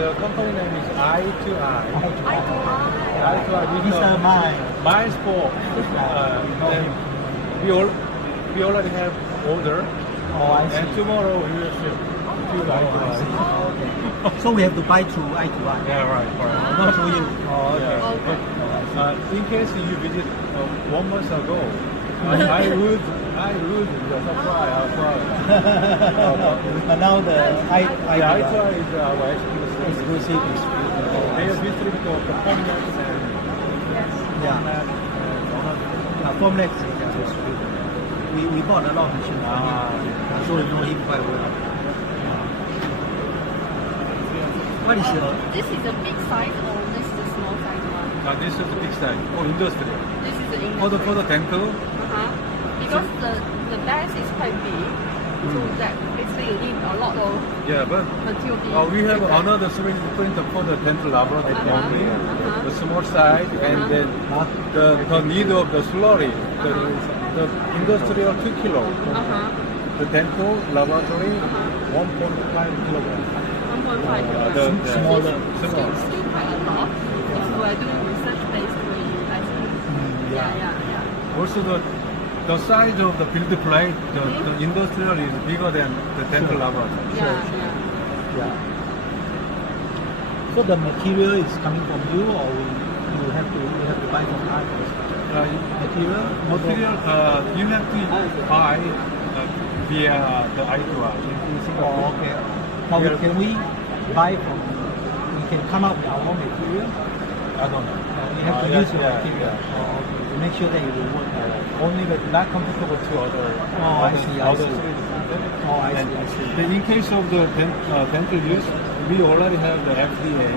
the company name is I to I. I I to I. Mr. Mai. Mine's for. Then we already have order, Oh, I and see. tomorrow we will ship to I to I. Okay. So we have to buy through I to I. Yeah, right. Not through you. Oh, okay. Yeah. In case you visit 1 month ago, I lose the supply as well. But now the I The I to I is our exclusive. exclusive distributor. They are distributor of the Formnext and Yeah. Formnext is a distributor. We bought a lot of machines from him, so we know him quite well. What is your? This is a big size or this is a small size one? This is the big size. Oh, industrial. This is the English. For the tanker, Because the base is quite big, so that basically you need a lot of yeah, but material. we have another 3D printer for the dental laboratory only. The small size, and then the need of the slurry, the industrial 2 kilo, the dental laboratory 1.5 kilogram. 1.5 kilograms. Smaller. Still quite a lot. If we are doing research-based way, I think. Yeah. Also the size of the build plate, the industrial is bigger than the dental laboratory. Yeah. So the material is coming from you, or you have to buy from us? Material, You have to buy via the I2I. Oh, okay. Now can we buy from? We can come up with our own material. I don't know. You have to use your material. Yeah. Oh, okay. To make sure that it will work. Only that not compatible to other. I see. Other Oh, I see. in case of the dental use, we already have the FDA